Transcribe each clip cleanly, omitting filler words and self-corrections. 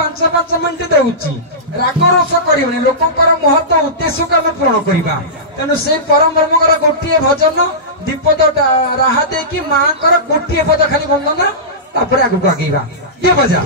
पांच पांच मिनट देउची राग रोष करियोनी लोकंकर महत्व उद्देश्य को आम पूर्ण करवा तेणु से परम ब्रह्मकर गोटे भजन दीपद राहा दे कि माँ कर गोटे पद खाली वंदना तापर आगू आगेवा ये बजा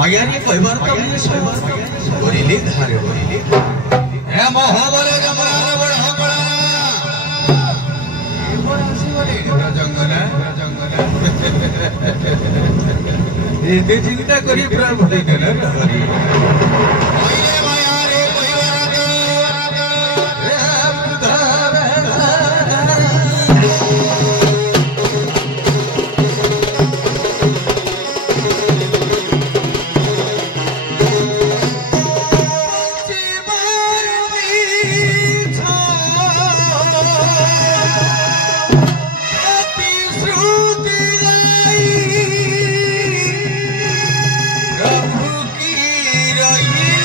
मायारी कहबार करिले धारे हे मोहबले जमरार बड़ बड़ा जंगल ये चिंता करी प्राण भले गन प्रभु की रही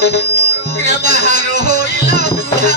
ବାହାର ହୋଇଲା ବୁଢ଼ା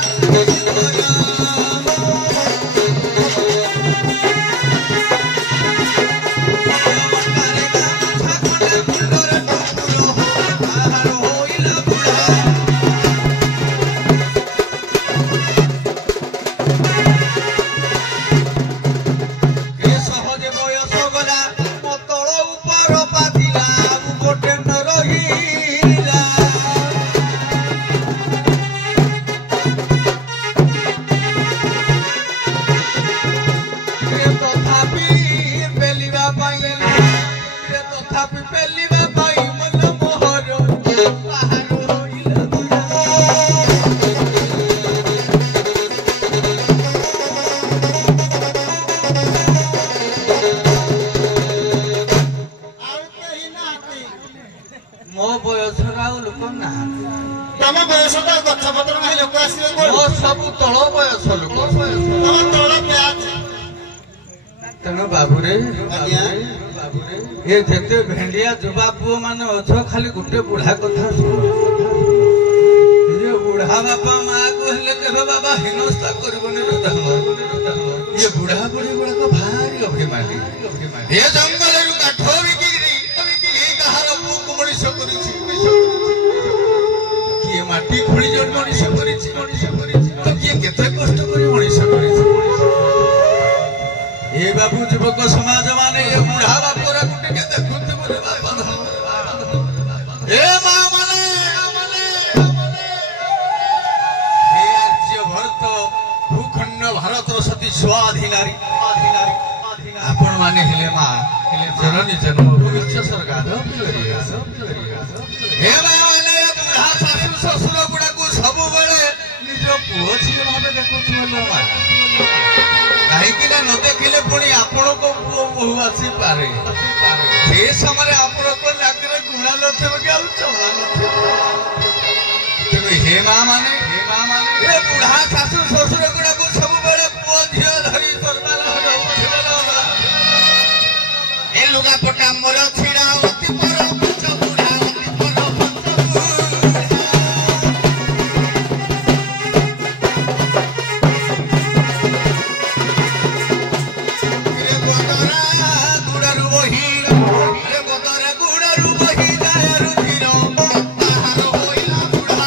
ମୋ ବୟସର ଆଉ ଲୋକ ନାହାନ୍ତି। ତମ ବୟସ ତ ଗଛ ପତ୍ର ନାହିଁ ଲୋକ ଆସିବେ ମୋ ସବୁ ତଳ ବୟସ ଲୋକ ତମ ତଳ ବ୍ୟାଚ୍ ତେଣୁ ବାବୁରେ ଆଜ୍ଞା। ଏ ଯେତେ ଭେଣ୍ଡିଆ ଯୁବା ପୁଅ ମାନେ ଅଛ ଖାଲି ଗୋଟେ ବୁଢା କଥା ଶୁଣ ଏ ବୁଢା ବାପା ମା କହିଲେ କେବେ ବାବା ହୀନସ୍ତା କରିବନି ଇଏ ବୁଢା ବୁଢୀ ଗୁଡାକ ଭାରି ଅଭିମାନୀ ଏ ଜଙ୍ଗଲରୁ କାଠ ବିକିରି କାହାର ପୁଅକୁ ମଣିଷ କରିଛି କିଏ ମାଟି ଖୋଳି ଜଣେ ମଣିଷ କରିଛି ତ କିଏ କେତେ କଷ୍ଟ କରି ମଣିଷ କରିଛି ଏ ବାବୁ ଯୁବକ ସମାଜ ମାନେ ଏ ବୁଢା ବାପୁରାକୁ ଟିକେ ଦେଖନ୍ତୁ ବୋଲି ବାପା ଏ ମା ମାନେ ଏ ଆର୍ଯ୍ୟ ଭରତ ଭୂଖଣ୍ଡ ଭାରତର ସତୀ ସ୍ୱାଧୀନାରୀ ଆପଣ ମାନେ ହେଲେ ମା ହେଲେ ଜନନୀ ଜନ୍ମଭୂମି ସ୍ୱର୍ଗାଦ ହେ ମା ମାନେ ବୁଢା ଶାଶୁ ଶ୍ୱଶୁର ଗୁଡାକୁ ସବୁବେଳେ ନିଜ ପୁଅ ଝିଅ ଭାବେ ଦେଖୁଥିବ ମା କାହିଁକି ନା ନ ଦେଖିଲେ ପୁଣି ଆପଣଙ୍କ ପୁଅ ବୋହୂ ଆସିପାରେ ସେ ସମୟରେ ଆପଣଙ୍କ ନାକରେ ଗୁଣା ନଥିବ କି ଆଉ ଚଲା ନଥିବ ତେଣୁ ହେ ମା ମାନେ ଏ ବୁଢା ଶାଶୁ ଶ୍ୱଶୁର ଗୁଡାକୁ ସବୁବେଳେ ପୁଅ ଝିଅ ଧରି ଏ ଲୁଗାପଟା ମୋର ଛିଡା ଅତି ପର ପଞ୍ଚ ବୁଢା ଅତି ପର ଗୁଡାରୁ ବହି ଗୁଡାରୁ ବହି ଯାୟ ରୁଧିର ବାହାର ହୋଇଲା ବୁଢା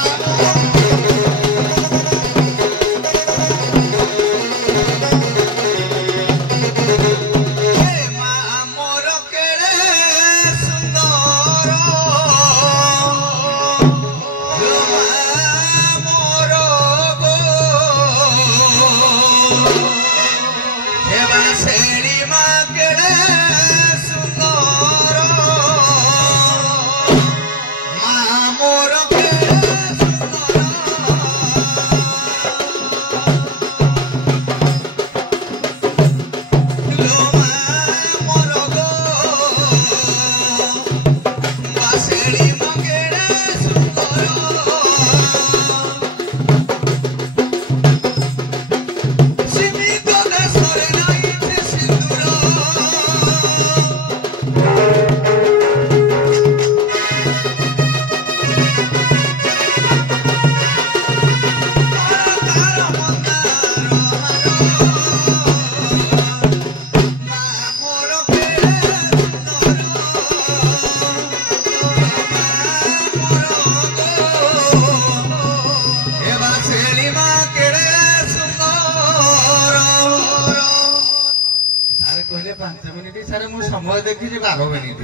କହିଲେ 5 ମିନିଟ୍ ସାର୍ ମୁଁ ସମୟ ଦେଖିଛି 12 ମିନିଟ୍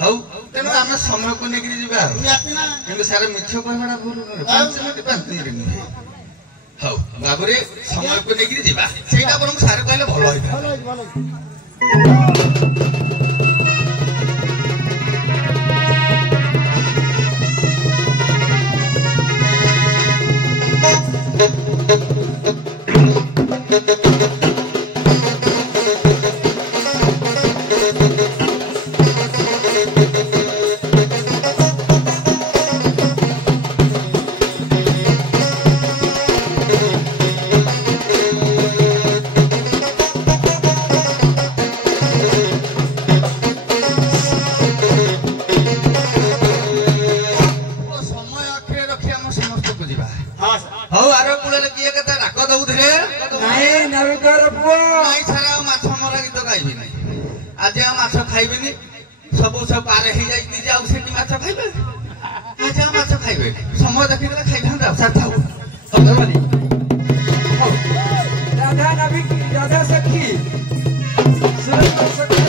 ହଉ ତେଣୁ ଆମେ ସମୟକୁ ନେଇକିରି ଯିବା ଆଉ କିନ୍ତୁ ସାର୍ ମିଛ କହିବାଟା ଭୁଲ ନୁହେଁ 5 ମିନିଟ୍ 5 ମିନିଟ୍ ନୁହେଁ ହଉ ବାବୁରେ ସମୟକୁ ନେଇକିରି ଯିବା ସେଇଟା ବରଂ ସାର୍ କହିଲେ ଭଲ ହେଇଥାନ୍ତା ଖାଇବେନି ସବୁ ପାର ହେଇଯାଇଛି ଯେ ଆଉ ସେଠି ମାଛ ଖାଇବେ ଆଜି ଆଉ ମାଛ ଖାଇବେ ସମୟ ଦେଖିଦେଲେ ଖାଇଥାନ୍ତେ ଆଉ ସାର୍ ଥାଉ राधा नाविक राधा सखी सुरेंद्र सखी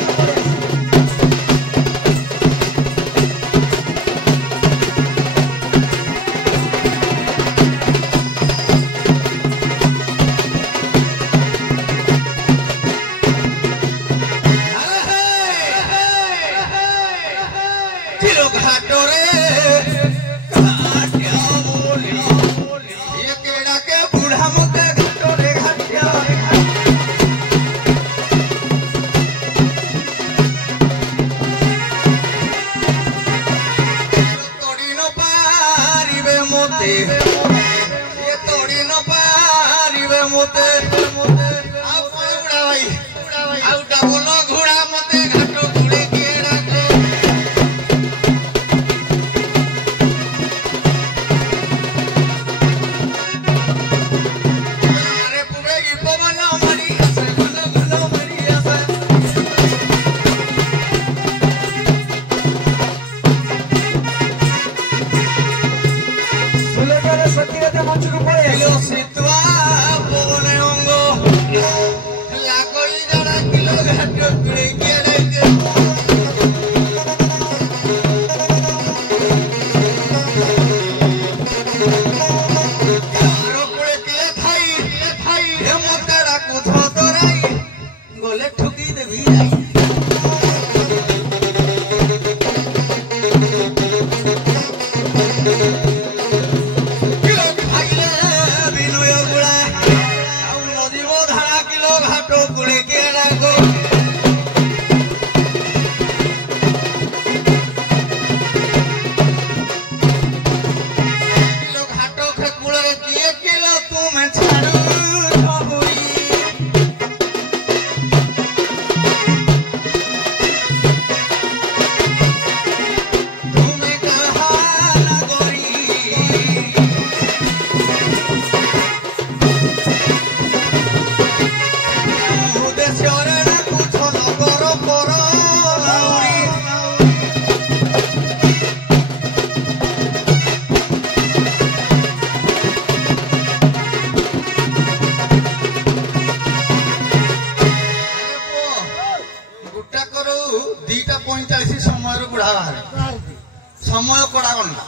समय कड़ा गंडा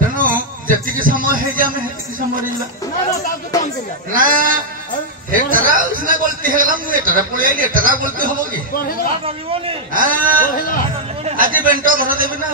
तेणु जी समय है ना हेटारा गलती है पलि एटारा गलती हम कि आज बेंट धर देवी ना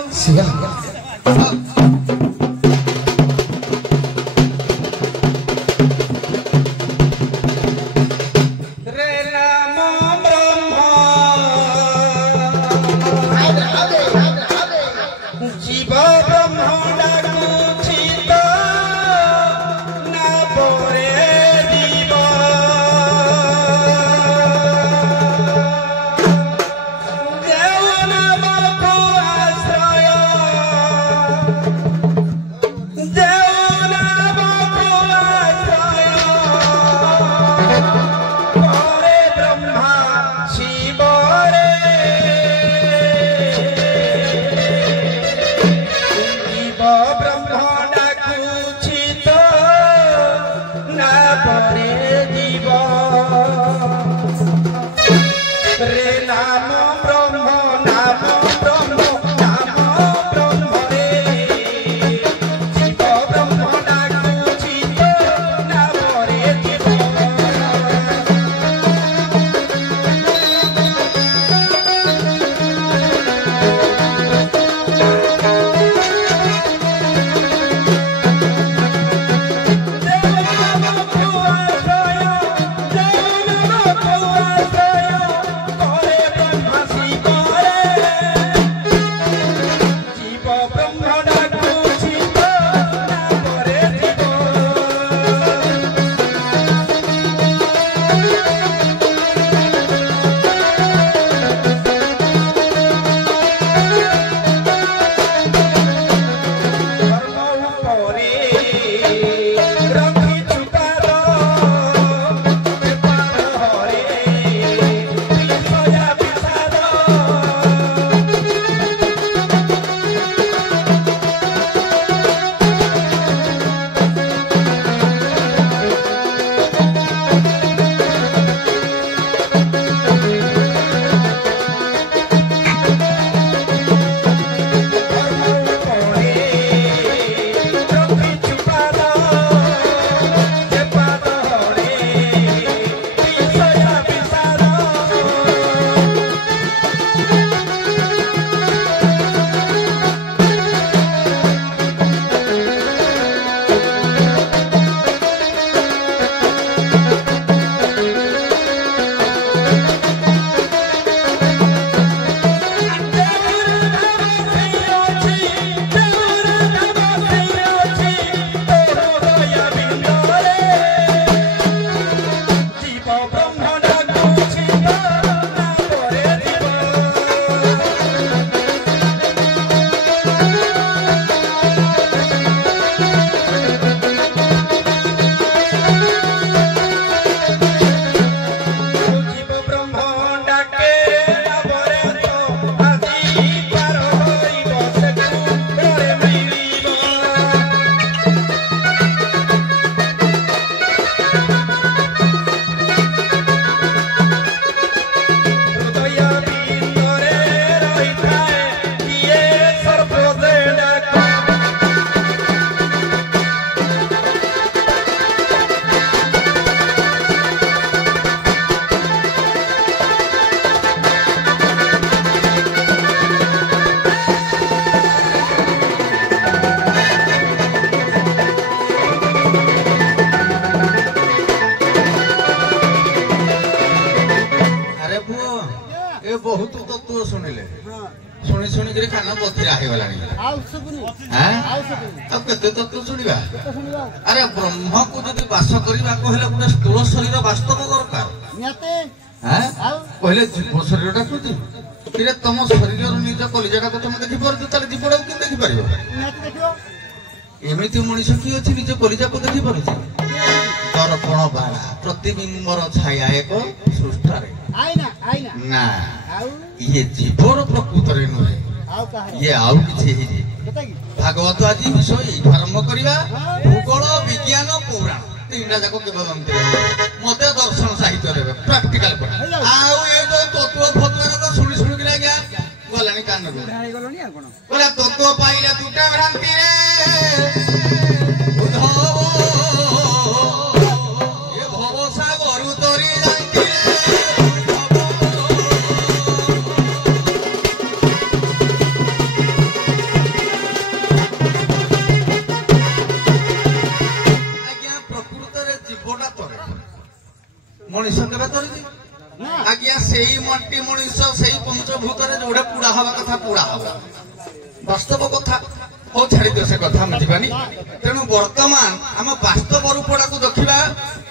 ଶୁଣିଲେ ଶୁଣି ଶୁଣିକିରି କାନ ବଥିରା ହେଇଗଲାଣି ଆଉ କେତେ ତତ୍ଵ ଶୁଣିବା ଆରେ ବ୍ରହ୍ମକୁ ଯଦି ବାସ କରିବାକୁ ହେଲେ ଗୋଟେ ସ୍ଥୂଳ ଶରୀର ବାସ୍ତବ ଦରକାର କହିଲେ ଜୀବ ଶରୀରଟା ଖୋଜି କିରେ ତମ ଶରୀରର ନିଜ କଲିଜାଟାକୁ ତମେ ଦେଖିପାରୁଛ ତାହେଲେ ଜୀବଟାକୁ କେମିତି ଦେଖିପାରିବ ଏମିତି ମଣିଷ କି ଅଛି ନିଜ କଲିଜାକୁ ଦେଖିପାରୁଛି ଦର୍ପଣ ବାଳା ପ୍ରତିବିମ୍ବର ଛାୟା ଏକ ସୃଷ୍ଟାରେ ନା ଇଏ ଜୀବର ପ୍ରକୃତରେ ନୁହେଁ ଇଏ ଆଉ କିଛି ହେଇଛି ଭାଗବତ ଆଜି ବିଷୟ ଏଇଠୁ ଆରମ୍ଭ କରିବା ଭୂଗୋଳ ବିଜ୍ଞାନ ପୌରାଣ ତିନିଟା ଯାକ କେବଳ ମତେ ଦର୍ଶନ ସାହିତ୍ୟ ଦେବେ ପ୍ରାକ୍ଟିକାଲ ଆଉ ଏ ଯୋଉ ତତ୍ଵ ଫତ୍ଵରେ ତ ଶୁଣି ଶୁଣିକିରି ଆଜ୍ଞା ଗଲାଣି କାନକୁ କହିଲା ତତ୍ଵ ପାଇଲେ ତୁଟା ଭ୍ରାନ୍ତିରେ ମଣିଷ କେବେ କରିଛି ଆଜ୍ଞା ସେଇ ମଣ୍ଟି ମଣିଷ ସେଇ ପଞ୍ଚଭୂତରେ ଯୋଉଟା ପୁଡା ହବା କଥା ପୁଡା ହବ ବାସ୍ତବ କଥା ହଉ ଛାଡି ଦିଅ ସେ କଥା ଆମେ ଯିବାନି ତେଣୁ ବର୍ତ୍ତମାନ ଆମ ବାସ୍ତବ ରୂପଟାକୁ ଦେଖିବା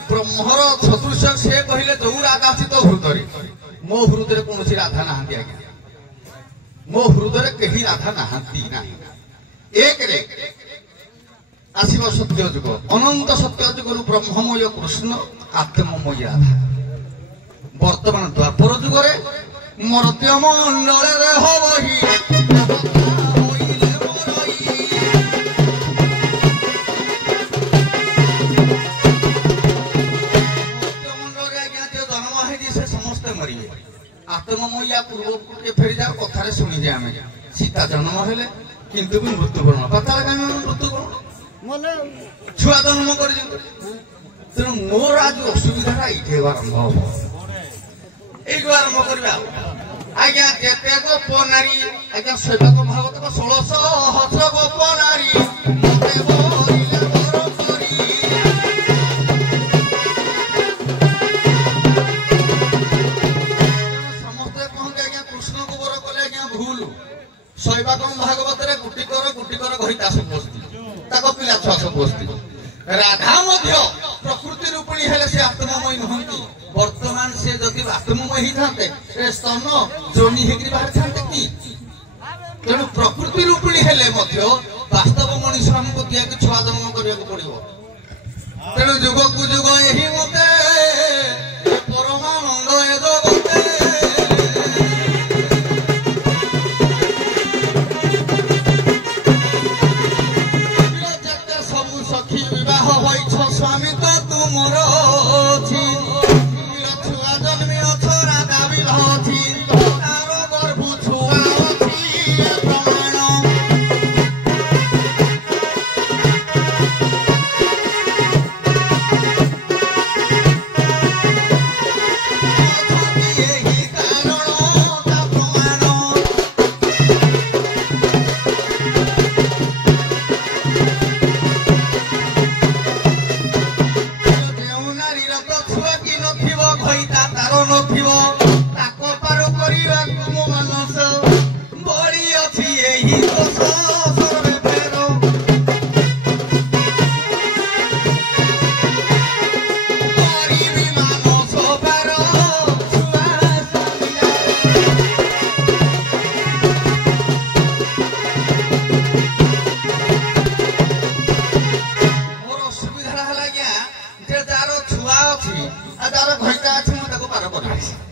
ବ୍ରହ୍ମର ସଦୃଶ ସେ କହିଲେ ଯୋଉ ରାଧା ଅଛି ତୋ ହୃଦୟରେ ମୋ ହୃଦୟରେ କୌଣସି ରାଧା ନାହାନ୍ତି ଆଜ୍ଞା ମୋ ହୃଦୟରେ କେହି ରାଧା ନାହାନ୍ତି ନାହିଁ ଏକରେ ଆସିବ ସତ୍ୟ ଯୁଗ ଅନନ୍ତ ସତ୍ୟ ଯୁଗରୁ ବ୍ରହ୍ମମୟ କୃଷ୍ଣ ଆତ୍ମମୟୀ ରାଧା ବର୍ତ୍ତମାନ ଦ୍ୱାପର ଯୁଗରେ ମର୍ତ୍ତ୍ୟ ମଣ୍ଡଳରେ ହବହି ମର୍ତ୍ତ୍ୟମଣ୍ଡଳରେ ଆଜ୍ଞା ଯିଏ ଜନ୍ମ ହେଇଛି ସେ ସମସ୍ତେ ମରିବେ ଆତ୍ମମୟା ପୂର୍ବକୁ ଟିକେ ଫେରିଯାଉ କଥାରେ ଶୁଣିଛେ ଆମେ ସୀତା ଜନ୍ମ ହେଲେ କିନ୍ତୁ ବି ମୃତ୍ୟୁବରଣ ପାତାଳ କାମୀ ମୃତ୍ୟୁବରଣ ଛୁଆ ଜନ୍ମ କରିଛନ୍ତି ତେଣୁ ମୋର ଆଜି ଅସୁବିଧାଟା ଏଇଠି ଆରମ୍ଭ ହବ এইটু আরম্ভ করবে আজ্ঞা যেতে গোপ নারী আজ্ঞা সেবক ভাগবত 1600 গোপ নারী ସମସ୍ତେ କହନ୍ତି ଆଜ୍ଞା କୃଷ୍ଣକୁ ବର କଲେ ଆଜ୍ଞା ଭୁଲ ଶୈବାକ ଭାଗବତରେ ଗୁଟି କର କହିତା ସବୁ ବସ୍ତି ତାଙ୍କ ପିଲା ଛୁଆ ସବୁ ବସ୍ତି ରାଧା ମଧ୍ୟ ପ୍ରକୃତି ରୂପିଣୀ ହେଲେ ସେ ଆତ୍ମମୟୀ ନୁହନ୍ତି ବର୍ତ୍ତମାନ ସେ ଯଦି ଆତ୍ମମୟ ହେଇଥାନ୍ତେ ସ୍ତନ ଯୋନି ହେଇକି ବାହାରିଥାନ୍ତେ କି ତେଣୁ ପ୍ରକୃତି ରୂପିଣୀ ହେଲେ ମଧ୍ୟ ବାସ୍ତବ ମଣିଷ ଆମକୁ ଦିଆକି ଛୁଆ ଜନ୍ମ କରିବାକୁ ପଡିବ ତେଣୁ ଯୁଗକୁ ଯୁଗ ଏହି ମତେ ପରମାନନ୍ଦ ଏ ଜଗତେ ଯେତେ ସବୁ ସଖୀ ବିବାହ ହୋଇଛ ସ୍ୱାମୀ ତ ତୁମର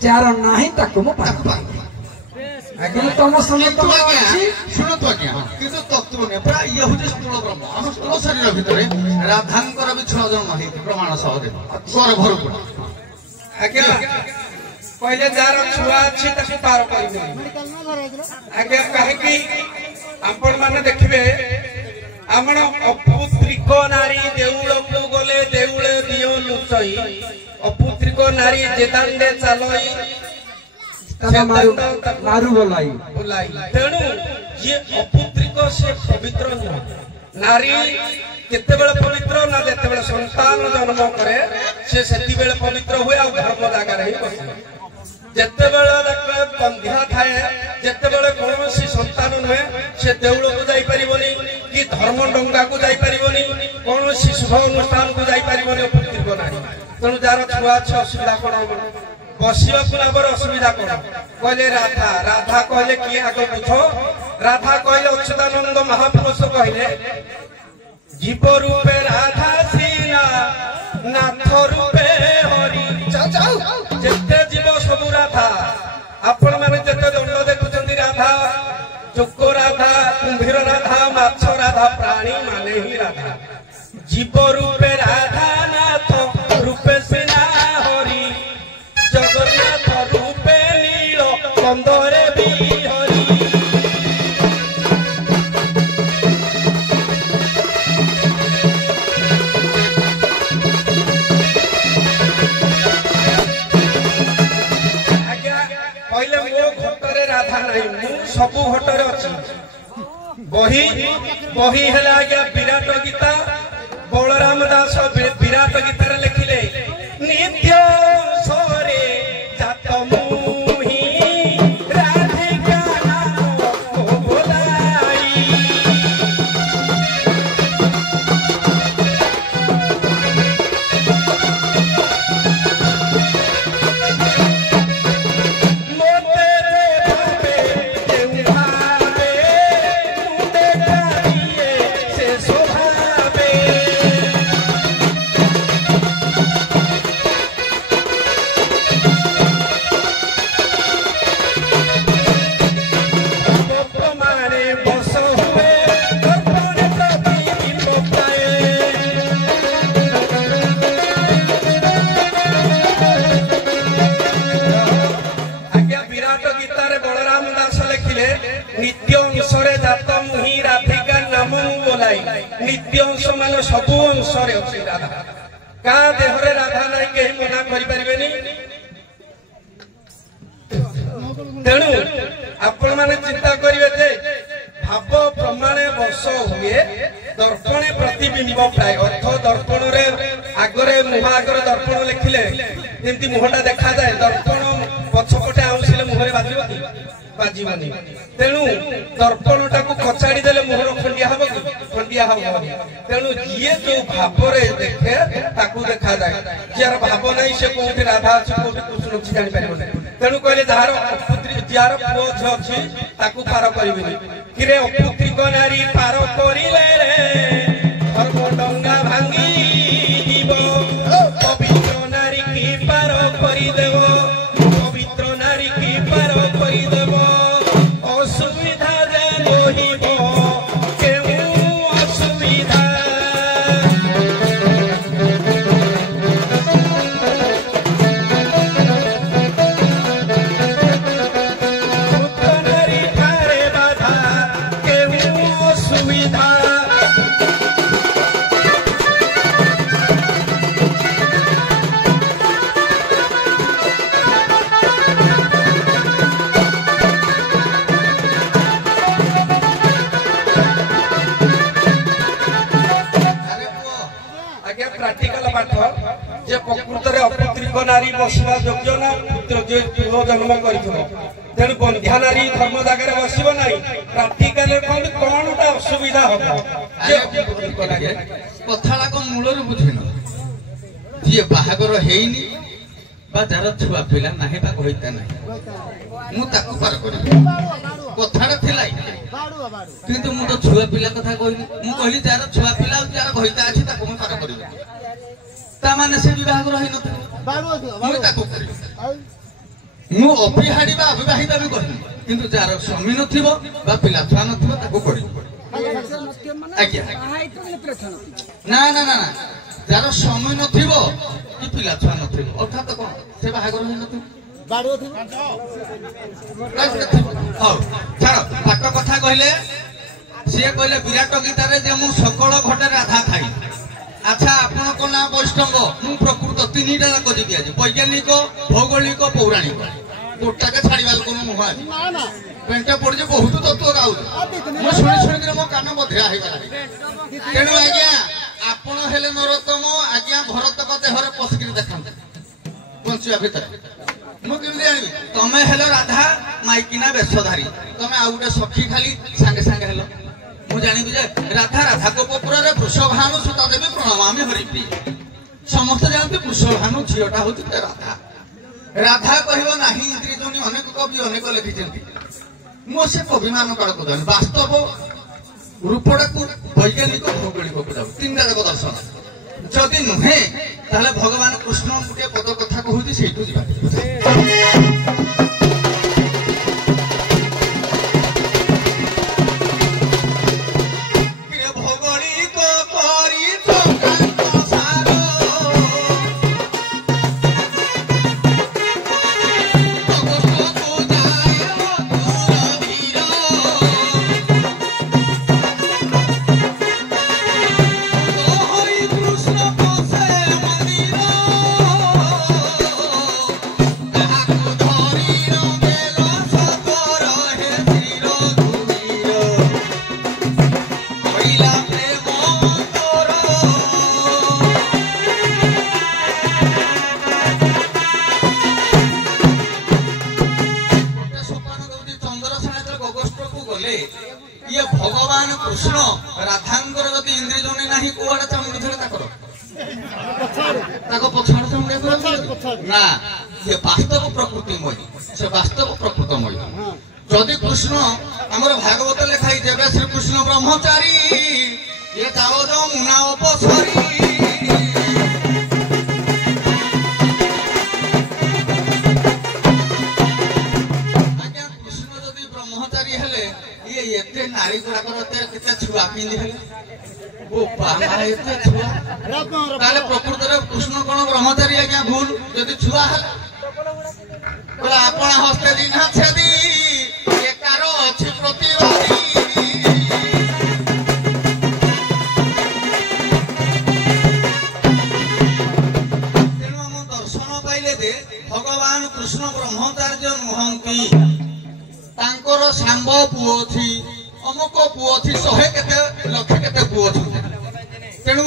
ଯାହାର ନାହିଁ ତାକୁ ମୁଁ ପାର ଆଜ୍ଞା ତମ ଶୁଣନ୍ତୁ ଆଜ୍ଞା କିନ୍ତୁ ତତ୍ଵ ନୁହେଁ ପୁରା ଇଏ ହଉଛି ସ୍ଥୂଳ ବ୍ରହ୍ମ ଆମ ସ୍ଥୂଳ ଶରୀର ଭିତରେ ରାଧାଙ୍କର ବି ଛୁଆ ଜନ୍ମ ହେଇଛି ପ୍ରମାଣ ସହ ଦେବ ଘରକୁ ଆଜ୍ଞା କହିଲେ ଯାହାର ଛୁଆ ଅଛି ତାକୁ ପାର କରିବ ଆଜ୍ଞା କାହିଁକି ଆପଣ ମାନେ ଦେଖିବେ ଆମର ଅପୁତ୍ରିକ ନାରୀ ଦେଉଳକୁ ଗଲେ ଦେଉଳେ ଦିଅ ଲୁଚଇ ଅପୁତ୍ରିକ ନାରୀ ଯେଦାଣ୍ଡେ ଚାଲଇ ମାରୁ ବୋলাই ତେଣୁ ଯିଏ ଅପୁତ୍ରିକ ସେ ପବିତ୍ର ନୁହେଁ ନାରୀ କେତେବେଳେ ପବିତ୍ର ନା ଯେତେବେଳେ ସନ୍ତାନ ଜନ୍ମ କରେ ସେ ସେତିବେଳେ ପବିତ୍ର ହୁଏ ଆଉ ଧର୍ମ ଜାଗାରେ ହିଁ ବସେ ଯେତେବେଳେ ବନ୍ଧ୍ୟା ଥାଏ ଯେତେବେଳେ କୌଣସି ସନ୍ତାନ ନୁହେଁ ସେ ଦେଉଳକୁ ଯାଇପାରିବନି କି ଧର୍ମ ଡଙ୍ଗାକୁ ଯାଇପାରିବନି କୌଣସି ଶୁଭ ଅନୁଷ୍ଠାନକୁ ଯାଇପାରିବନି ଅପୁତ୍ରିକ ନାରୀ। ତେଣୁ ଯାହାର ଛୁଆ ଅଛି ଅସୁବିଧା କଣ ହବ? ବସିବାକୁ ନେବାର ଅସୁବିଧା କଣ? କହିଲେ ରାଧା। ରାଧା କହିଲେ କିଏ ଆଗ ବୁଝ? ରାଧା କହିଲେ ଅଚ୍ୟୁତାନନ୍ଦ ମହାପୁରୁଷ କହିଲେ ଜୀବ ରୂପେ ରାଧା ସିନା ନାଥ ରୂପେ ହରି। ଯେତେ ଜୀବ ସବୁ ରାଧା। ଆପଣ ମାନେ ଯେତେ ଦଣ୍ଡ ଦେଖୁଛନ୍ତି ରାଧା, ଚୋକ ରାଧା, କୁମ୍ଭୀର ରାଧା, ମାଛ ରାଧା, ପ୍ରାଣୀ ମାନେ ହିଁ ରାଧା। ଜୀବ ରୂପେ ରାଧା ନାଥ ରୂପେ ସିନା ହରି, ଜଗନ୍ନାଥ ରୂପେ ନୀଳ କନ୍ଦରେ ବିହରି। କହିଲେ ମୋ ଘଟରେ ରାଧା ନାହିଁ, ମୁଁ ସବୁ ଘଟରେ ଅଛି। ବହି ହେଲା ଆଜ୍ଞା ବିରାଟ ଗୀତା। ବଳରାମ ଦାସ ବିରାଟ ଗୀତାରେ ଲେଖିଲେ ନିତ୍ୟ ସରେ ଜାତ ମୁହିଁ ରାଧିକା ନାମ ବୋଲାଇ। नित्य अंश मान सबू अंश राधा का देहरे राधा नहीं कहीं मना करें। तेणु आपण मैंने चिंता करेंगे भाव प्रमाणे वर्ष हुए दर्पणे प्रतिबिंब प्राय अर्थ दर्पण आगरे मुह आगर दर्पण लिखिले जमी मुहटा देखा जाए दर्पण पछपटे आउसिले मुहरे बाजबनी। तेणु दर्पण टाक कचाड़ी देले मुहर खंडिया हम कि खंडिया हम। तेणु जीए जो भाव देखे ताकू देखा जाए जार भाव नहीं से कौटी राधा अच्छी कौटी कृष्ण अच्छी जापर। तेणु कहले जार जार पुओ झी अच्छी ताकू पार करें कि अपुत्रिक नारी पार करिले धर्म डंगा भांगी जीव पवित्र नारी की पार करदेव पवित्र नारी की पार करदेव असुविधा जे रहिब केउ असुविधा। पुत्र नारी ठारे बाधा केउ असुविधा। प्राक्टिकल पाठ जे प्रकृत अपुत्रिक नारी बसवा योग्य ना पुत्र जो पुओ जन्म कर तेणु बंध्या नारी धर्म जगह बसब ना प्राक्टिकल कौन असुविधा हम कथा मूल बुझेन जी बाहागर हैनी जार छुआ पिला ना कहता ना मुझे पार कर कथा किंतु मु तो छुआ पिला कथा कहनी मुझे जार छुआ पिला जार घईता अच्छी मुझे पार कर ताने से बाहागर है मु अभिहाड़ी अविवाहिता भी कहनी किंतु जार स्वामी नथिबो बा पिला छुआ नथिबो ताको करी आज्ञा ना ना ना जार समय नथिबो कि पिला छुआ नथिबो अर्थात कोन से बाहागर है नथिबो पाठ कथा कहले सी कहले विराट गीतार सकल घटे राधा थाई। अच्छा आपण को ना वैष्णव मु प्रकृत तीनटा जाक जी आज वैज्ञानिक भौगोलिक पौराणिक गोटा के छाड़ा लोक मुह आज पेंट पड़े बहुत तत्व गाऊ शुणी शुणी मो कान बधिरा हो गला। तेणु आज्ञा आपण हेले नरोत्तम आज्ञा भरत देहरे पशिक देखा बंचिया भितर मुझे जानवी तमें हेलो राधा माइकिना वेशधारी तमें आउ गोटे सखी खाली सांगे सांगे हेलो मु जानी जे राधा राधा गोपुर रे वृषभानु सुता देवी प्रणमामि हरिप्रिय समस्त जानते वृषभानु झीटा होती राधा राधा कहब नहीं इंद्रियों अनेक कवि अनेक लिखिं मु से कवि मान वास्तव रूपड़ा को वैज्ञानिक भौगोलिक को जाऊ तीन जाक दर्शन जदि नुहे ताले भगवान कृष्ण गोटे पद कथा कहूँ से भगवान कृष्ण राधांकर जदि इंद्रियों ना कौड़ा चामुंडी थे ना ये वास्तव प्रकृतिमय से वास्तव प्रकृतमय जदि कृष्ण आमर भागवत लिखाई जब श्री कृष्ण ब्रह्मचारी ये जाओ जाओ मुना उपसरी नारी गुड़ाक छुआ पिंधि प्रकृत कृष्ण कौन ब्रह्मचारी आज्ञा भूल जदि छुआ आप हस्ते दिना छेदी एकार अच्छी प्रतिवादी तेणु आम दर्शन पाइले दे भगवान कृष्ण ब्रह्मचार्य नुहंती तांकर सांब पुओ थी अमुक पुओ थी 100 केते लक्ष केते पुओ थी तेणु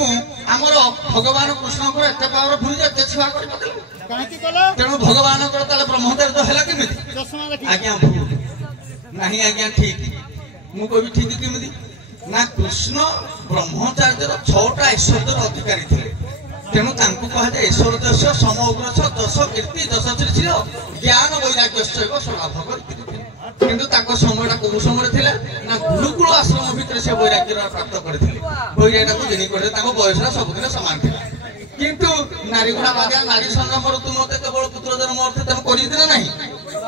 आमर भगवान कृष्ण को एते पावरफुल जे एते छुआ कर तेणु भगवान को ताले ब्रह्मचार्य हैला केमिति आज्ञा नहीं आज्ञा ठीक मु कोबी ठीक केमिति ना कृष्ण ब्रह्मचार्य 6टा ऐश्वर्य अधिकारी थे तेणु तांको कहा जाए ऐश्वर्य समग्र दश कीर्ति दश श्री ज्ञान वैराग्य स्वभाव किंतु ताको समयटा को समय थिला ना गुरुकुल आश्रम भितर से वैराग्य प्राप्त करथिले वैराग्य को जिनि करते ताको बयस सबदिन समान थिला किंतु नारी गुणा बाजा नारी संगम ऋतु मते केवल पुत्र जन्म अर्थ तम करि दिना नहीं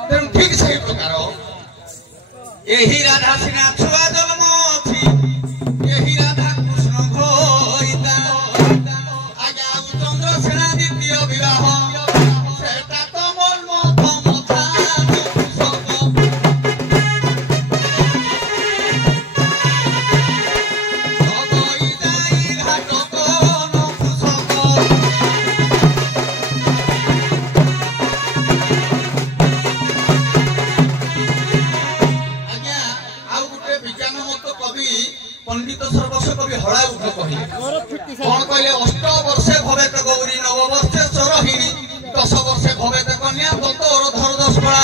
तेणु ठीक सही प्रकार एही राधा सिना छुआ जन्म थी एही राधा कृष्ण घोइता आज्ञा चंद्र सेना द्वितीय विवाह सेटा तो मोर मथा पंडित सर्वस्व कवि हड़ा उठ कहे कौन कहले 8 वर्षे भवेत गौरी 9 वर्षे चरहिणी 10 वर्षे भवेत कन्या दत्तर धर 10 बड़ा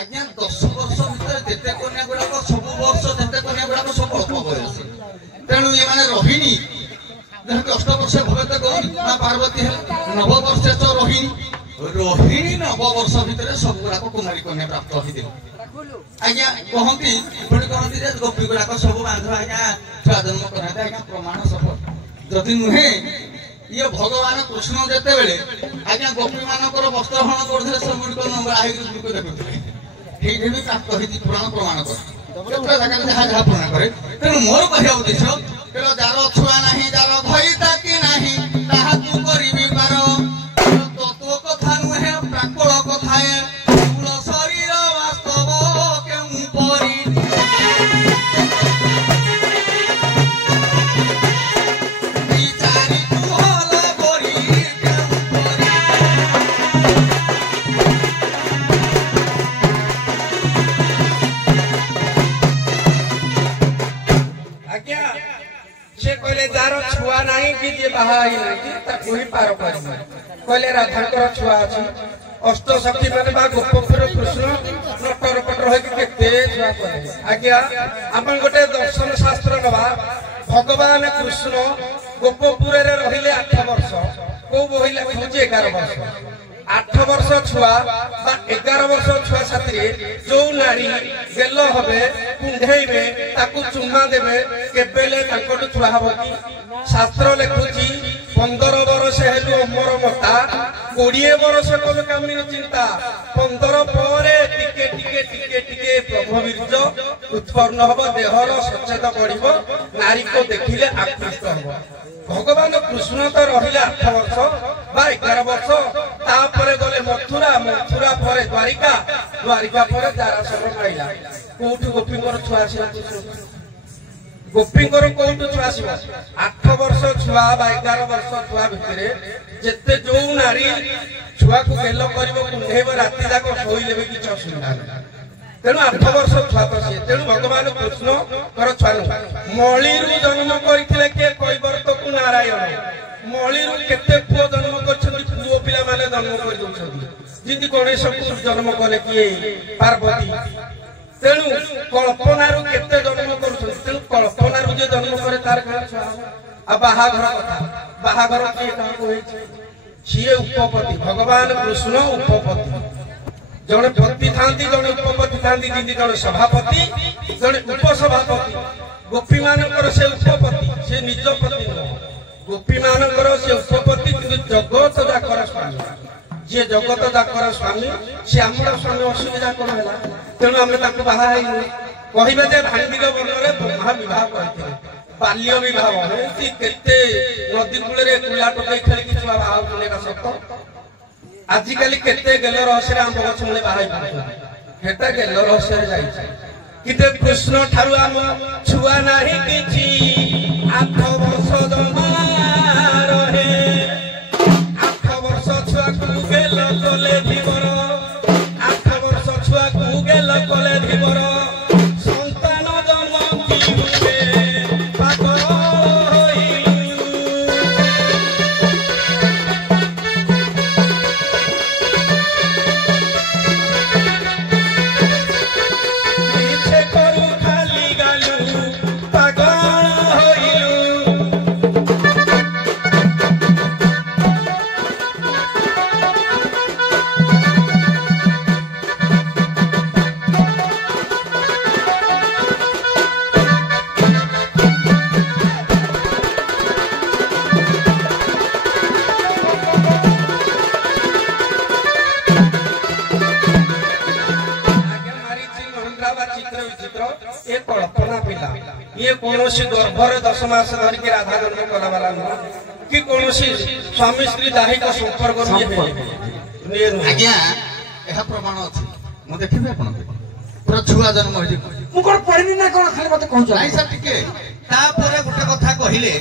आज्ञा 10 वर्ष भीतर जेते कन्या गुड़ाक सब वर्ष जेते कन्या गुड़ाक सब अल्प बयस तेणु ये माने रोहिणी जहां 8 वर्षे भवेत गौरी मां पार्वती है 9 वर्षे चरहिणी रोहिणी 9 वर्ष भीतर सब गुड़ाक कुमारी कन्या प्राप्त होइदिल आज्ञा कहती पुणी कहती जे गोपी गुड़ाक सब बांध आज्ञा छुआ जन्म कराते आज्ञा प्रमाण सब जदि नुहे ये भगवान कृष्ण जेते बेले आज्ञा गोपी मानकर वस्त्र हरण करथिले सब गुड़िक नंबर आइ गुड़िक देखुथिले ठीक भी प्राप्त होइति पुराण प्रमाण कर केतरा जगह जहाँ जहाँ प्रमाण करे तेणु मोर कहया उद्देश्य तेरो जार छुआ नाही जार भइता कि नाही ताहा तू करिबि पार तत्व कथा नुहे प्राकळ कथा मूल शरीर वास्तव केउ परि विचारी तुहल करी केउ परि आज्ञा से कहले जार छुआ नहीं कि जे बाहा ही नहीं ता कोई पार कर कहले राधाकर छुआ अछि अष्टशक्ति माने बा गोपपुर कृष्ण नटर पटर होई केते छुआ करे आज्ञा आपण गोटे दर्शन शास्त्र नबा भगवान कृष्ण गोपपुर रे रहिले 8 वर्ष को बहिला खोजे 11 वर्ष 8 वर्ष छुआ बा 11 वर्ष छुआ साथी जो नारी गेल हबे कुंढेइबे ताकू चुम्मा देबे केबेले ताकटु छुआ हबो की शास्त्र लेखुची 15 वर्ष हेलु अमर मता 20 वर्ष कम कामनी चिंता 15 परे टिके टिके टिके टिके प्रभु वीर्य उत्पन्न हबो देहर सचेत पड़िबो नारी को देखिले आकृष्ट हबो भगवान कृष्ण तो रहिले 8 वर्ष बा 11 वर्ष तापरे गले मथुरा मथुरा परे द्वारिका द्वारिका परे दारासर पाइला कोठु गोपींकर छुआ आसीला गोपींकर कोठु छुआ आसीला 8 वर्ष छुआ बा 11 वर्ष छुआ भितरे जेते जो नारी छुआ को गेलो करिवो कुंढेइबो राति जाको सोइलेबे कि असुविधा नहीं तेणु 8 वर्ष छुआ तो सी तेणु भगवान कृष्ण कर छुआ मळीरु जन्म करथिले के कैवर्त को नारायण मळीरु केते पुओ जन्म करछथि पुओ पिला माने जन्म कर दउछथि जिंदी गणेश को जन्म कले किए पार्वती तेणु कल्पनारु केते जन्म करूछथि तेणु कल्पनारु जे जन्म करे तार का छुआ आ बाहाघर कथा बाहाघर के का होई छिए उपपति भगवान कृष्ण उपपति जड़े पति थांती जड़े उपपति थांती जिंदी जड़े सभापति जड़े उपसभापति गोपी मानकर से उपपति से निज पति गोपी मानकर से उपपति किंतु जगत जाकर स्वामी जे जगत जाकर स्वामी से आमर स्वामी असुविधा कौन है तेणु आम बाहा कहबे जे भांडीर बनरे ब्रह्मा विवाह करते बाल्य विवाह केते नदी कूल कुला टोकई खेल छुआ बाहा सत आजिकाली केते गेल रहस्य आम गछ मूले बाहाई हेटा गेल रहस्य किते कृष्ण ठारू आम छुआ नाही किछि 8 वर्ष जमा रहे 8 वर्ष छुआ को गेल कोले धीवर 8 वर्ष छुआ को गेल कोले धीवर संतान जन्म की हुए पागल गर्भर 10 मास धरिक राधा जन्म कला वाला कि कौन स्वामी स्त्री दाहिक संपर्क आज्ञा यह प्रमाण अच्छी मु देखिबे आपण पूरा छुआ जन्म होई मु कोन पढ़िनी ना कोन खाली मते कहू नाही सर टिके तापरे गुटे कथा कहिले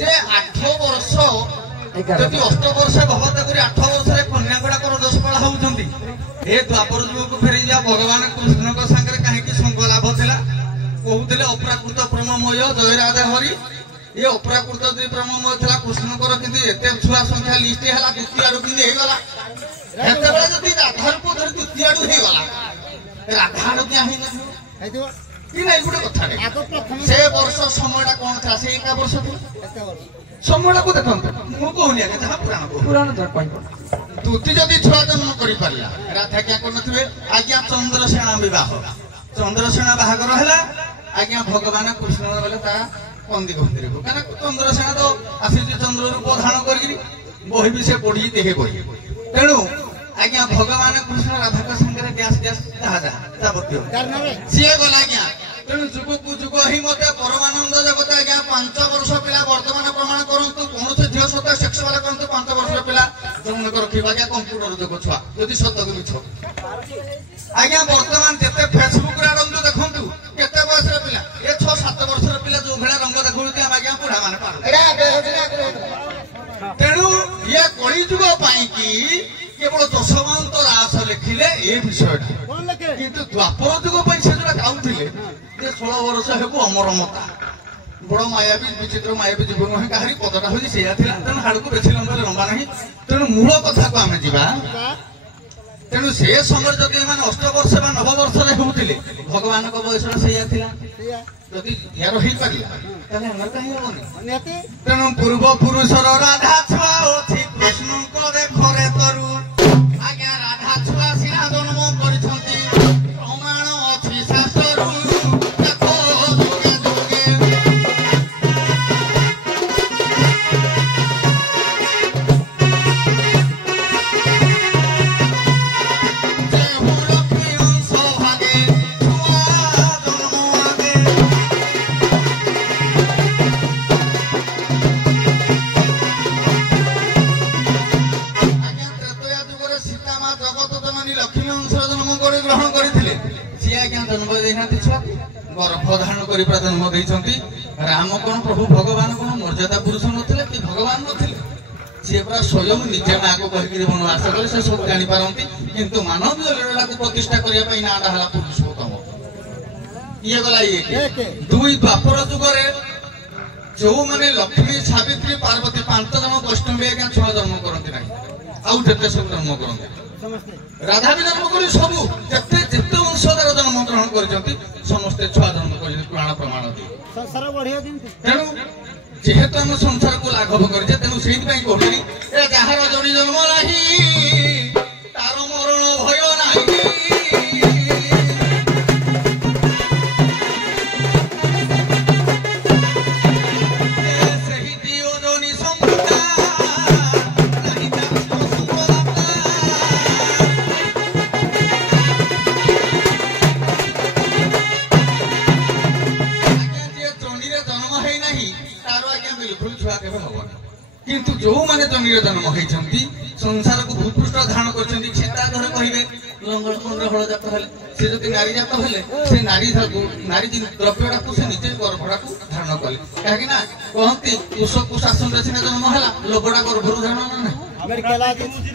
जे 8 वर्ष जति 8 वर्ष भगवत करी 8 वर्ष रे कन्या गुडा कर दशपाल होउछंती ए द्वापर जुग को फेरि जा भगवान कृष्ण को संगे काहे कि संग लाभ थिला कहूले अप्राकृत प्रेममय जय राधा हरि ये अप्राकृत जो प्रेममय था कृष्ण कि छुआ संख्या लिस्ट है द्वितीय आड़ कि जदि राधार को धर द्वितीय आड़ होगा राधा आड़ क्या गोटे कथा से वर्ष समय कौन था से एक वर्ष समय को देखो मुझे जहाँ पुराण द्वितीय जदि छुआ जन्म कर राधा क्या कर आज्ञा चंद्रसेना विवाह चंद्रसेना बाहागर है आज्ञा भगवान कृष्ण बोले कंदी गंदी क्या चंद्रसेना तो आसी चंद्र रूप धारण कर बही भी से पढ़ी देखे बही तेणु आज्ञा भगवान कृष्ण राधा संगे गैस गैस सी गला आज्ञा तेणु जुग को जुग ही मत परमानंद जगत आज्ञा 5 वर्ष पिला वर्तमान प्रमाण करतु कौन से झील सत सेक्स वाला करतु 5 वर्ष पिला जन्म रखा आज्ञा कंप्यूटर जुग छुआ यदि सत मिछ आज्ञा वर्तमान जिते फेसबुक आड़ू देखु केते बयस पिला ये 6-7 वर्ष पिला जो भाया रंग देखुँ आज्ञा बुढ़ा मान तेणु ये कलिजुग केवल दशमंत रास लिखिले ये विषय किंतु द्वापर जुग से जो गाँव 16 वर्ष हेबू अमर मता बड़ मायावी विचित्र मायावी जीवन नुहे कहारी पदटा हूँ से तेणु हाड़क बेसी लंबा ना तेणु मूल कथा को आम जा तेणु से समय जदि मैंने 8 वर्ष बा 9 वर्ष होते भगवान बयसटा से जदि यार हो पारा तेणु पूर्व पुरुषर राधा छुआ अच्छी कृष्ण को देखरे तरु आज्ञा राधा छुआ सीना जन्म कर प्रमाण अच्छी शास्त्र गर्भधारण कर जन्म देती राम कौन प्रभु भगवान कौन मर्यादा पुरुष नथिले कि भगवान नथिले सी पूरा स्वयं निजे माँ को कहीकि वनवास कले से सब जापारती किंतु मानवीय लीला को प्रतिष्ठा करने नाटा है पुरुषोत्तम ये गला ये दुई द्वापर जुगे जो मैंने लक्ष्मी सावित्री पार्वती 5 जन वैष्णवी आज्ञा छुआ जन्म करती ना आउ जेते सब जन्म करते राधा भी जन्म कर सब जिते जिते वंशधार जन्म ग्रहण कर समस्ते छुआ जन्म कर पुराण प्रमाण तेणु जेहेतु आम संसार को लाघव करे तेणु से कहली जार जोड़ी जन्म नहीं तार मरण भय नहीं किंतु जो मैंने जमीर जन्म होती संसार को भूपृष्ठ धारण कर घर कहे लंगल कुंड हल जात से जब नारी जात हेले से नारी द्रव्यटा को निजे गर्भटा को धारण कले कहीं कहती कुश शासन सीना जन्म है लोभटा गर्भर धारण ना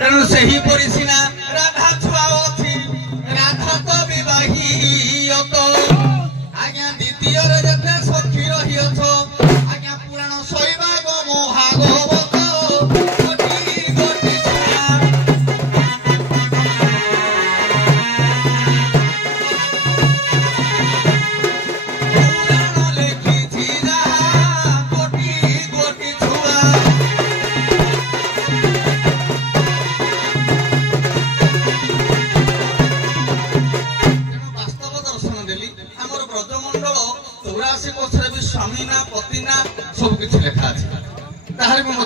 तेणु से ही परी सीना राधा छुआ अच्छी राधा तो आज्ञा द्वितीय जिते सखी रही आज्ञा पुराण शैवाग महागवत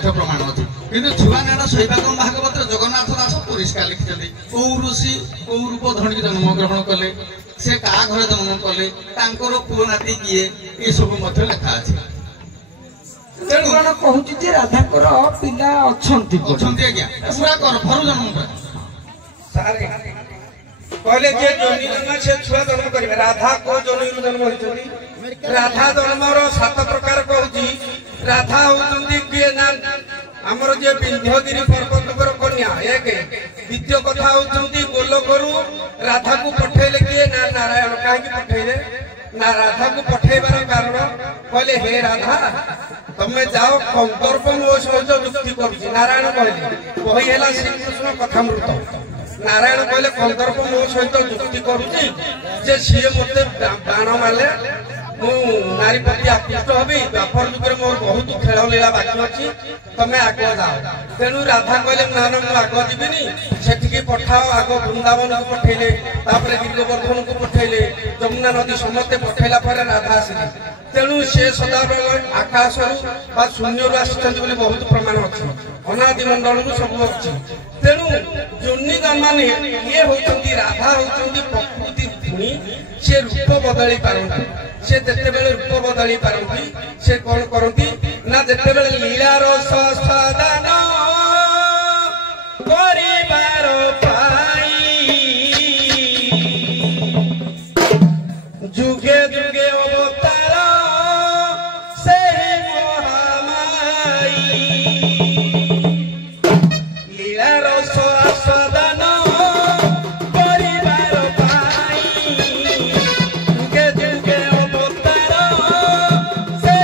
प्रमाण अच्छे कि छुआ नाटा शैवाग भागवत जगन्नाथ दास परिष्कार लिखिं कौ ऋषि कौ रूप धरिक जन्म ग्रहण कले से क्या घर जन्म कले पुओ नाती किए ये सब लिखा अच्छे तेणु कहूँ राधा पिला आज्ञा पूरा गर्भर जन्म कहले जे जोनी जन्म से छुआ जन्म करेंगे राधा को जोनी जन्म होती राधा जन्म 7 प्रकार कहूँ राधा होती किए ना आमर जे विंध्यगिरी पर्वत कन्या एक द्वितीय कथा होती गोलकरू राधा को पठेले किए ना नारायण कहीं पठेले ना राधा को पठेबार कारण कहले हे राधा तमें जाओ कंदर्प मो सहित युक्ति कर नारायण कहले श्रीकृष्ण कथामृत नारायण कहले कंदर्प मो सहित युक्ति करुच्ची सी मत बाण मारे मु नारी प्रति आकृष्ट हबी द्वापर जुगे मोर बहुत खेल लीला बाकी अच्छी तमें आग जाओ तेणु राधा कहले ना ना मुझे आग जीविनी से पठाओ आग वृंदावन को पठेले गिरिवर्धन को पठेले जमुना नदी समस्ते पठेला राधा आसिले तेणु से सदाबेले आकाश शून्य आसी बहुत प्रमाण अच्छे अनादि मंडल सब अच्छी तेणु जोनी माने ये होती राधा होती प्रकृति भूमि से रूप बदल पारती से जिते बेले रूप बदल पारती से कौन करती ना जिते बेले लीलार स्वादान परिवार जुगे जुगे अवतार से महामाई लीलार स्वादान परिवार पाई जुगे जुगे अवतार से